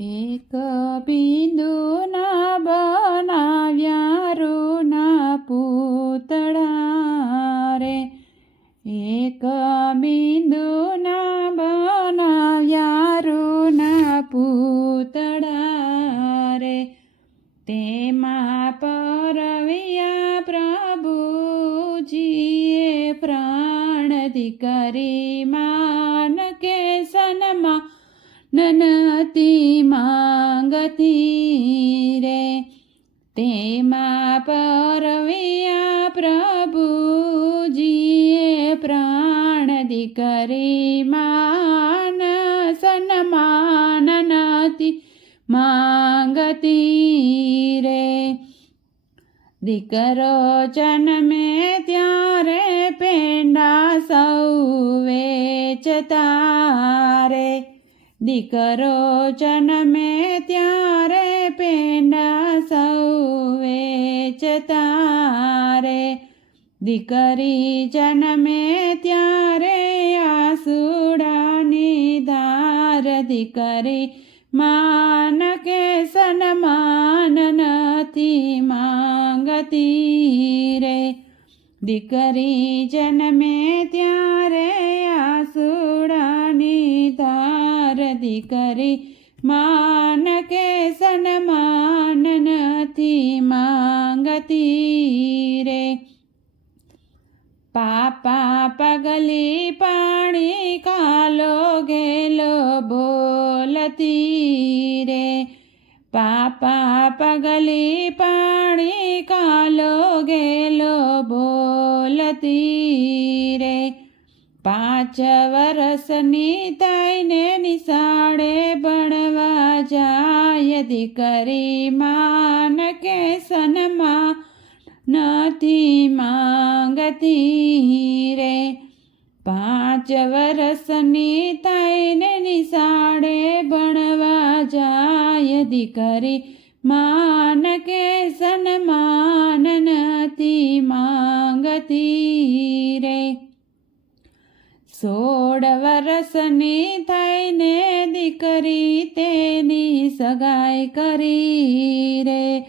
એક બિંદુના બનાવ્યા રૂના પૂતળા રે. એક બિંદુના બનાવ્યા રૂના પૂતળા રે. તેમાં પરવ્યા પ્રભુજીએ પ્રાણ દીકરી માન કે સનમાં નનતી માંગતી રે તેમાં પરવ્યા પ્રભુજીએ પ્રાણ દીકરી માન સન્માન નતી માંગતી રે દીકરો જન્મે ત્યારે પેંડા સૌ વેચતા રે દીકરો જન્મે ત્યારે પેંડા સૌ વેચતા રે દીકરી જન્મે ત્યારે આસુડાની ધાર. દીકરી માન કે સન્માન નથી માંગતી રે. દીકરી જન્મે ત્યારે આસુડાની ધાર. દીકરી માન કે સન્માન નથી માંગતી રે. પાપા પગલી પાણી કાલો ગેલો બોલતી રે. પાપા પગલી પાણી કાલો ગેલો બોલતી પાંચ વરસની થઈને નિશાળે ભણવા જાય દીકરી માન કે સનમાં નથી માંગતી રે. પાંચ વરસની થઈને નિશાળે ભણવા જાય દીકરી માન કે સન્માન નથી માંગતી રે. સોળ વરસની થઈને દીકરી તેની સગાઈ કરી રે.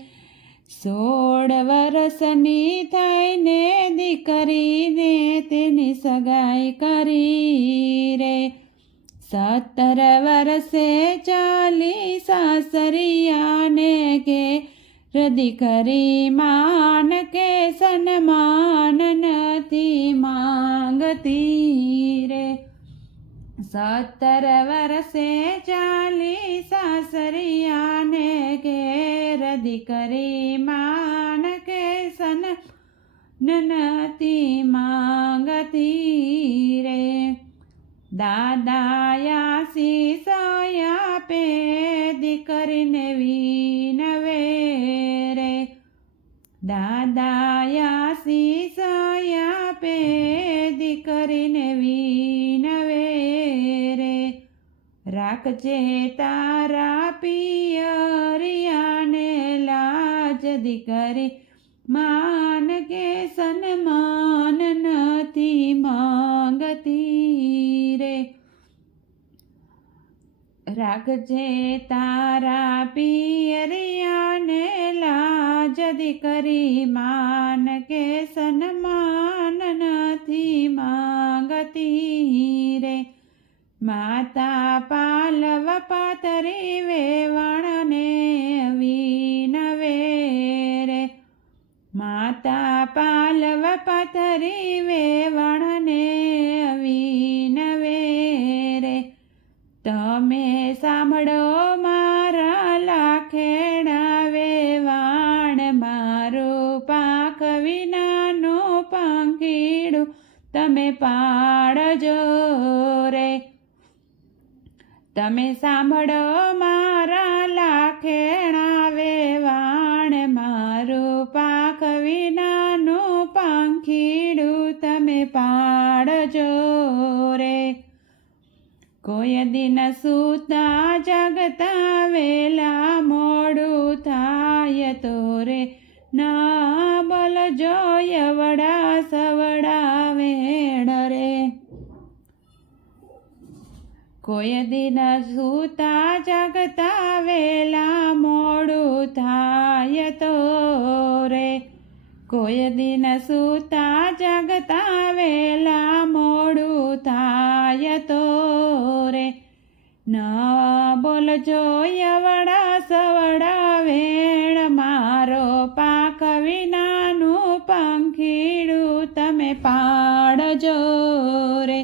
સોળ વરસની થઈને દીકરીને તેની સગાઈ કરી રે. સત્તર વરસે ચાલી સાસરિયાને કે દીકરી માન કે સન્માન નથી માંગતી રે. સત્તર વર્ષે ચાલી સાસરિયાને ઘેર દીકરી માન કે સન સયા પે દીકરીને વિનવે રે દાદાયા સયા પે દીકરીને વિનવે રે રાખજે તારા પિયરિયાને લાજ દીકરી માન કે સન્માન નથી માંગતી રાખજે તારા પિયરિયાને લાજ દીકરી માન કે સન્માન નથી માંગતી રે. માતા પાલવ પાતરી વેવાણને વિનવે રે. માતા પાલવ પાતરી વેવાણને તમે સાંભળો મારા લાખેણા વેવાણ, મારું પાક વિનાનું પાંખીડું, તમે પાડજો રે. તમે સાંભળો મારા લાખેણા વેવાણ, મારું પાક વિનાનું કોઈ દિન સૂતા જગતા વેલા મોડું થાય તો રે ના બલ જોય વડા સવડા વેડ રે. કોઈ દિન સૂતા જાગતા વેલા મોડું થાય તો રે. કોઈ દિન સૂતા જગતા વેલા મોડું થાય તો ન બોલજો યવડા સવડા વેણ મારો પાક વિનાનું પંખીડું તમે પાડજો રે.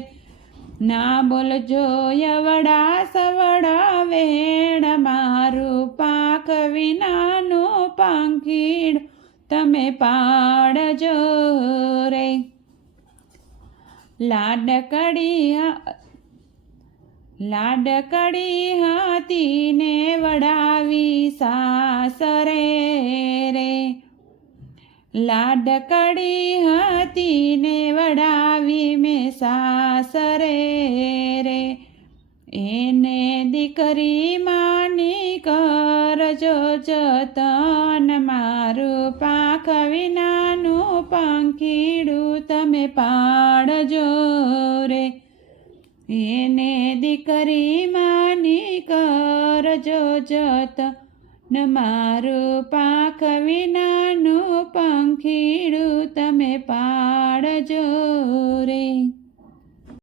ના બોલજો યવડા સવડા વેણ મારું પાક વિનાનું પંખીડ તમે પાડજો રે. લાડકડી લાડકડી હાથીને વડાવી સાસરે રે. લાડકડી હાથીને વડાવી મેં સાસરે રે. એને દીકરી માની કરજો જતન મારું પાખ વિનાનું પંખીડું તમે પાડજો રે. એને દીકરી માની કરજો જત ન મારું પાંખ વિનાનું પંખીડું તમે પાડજો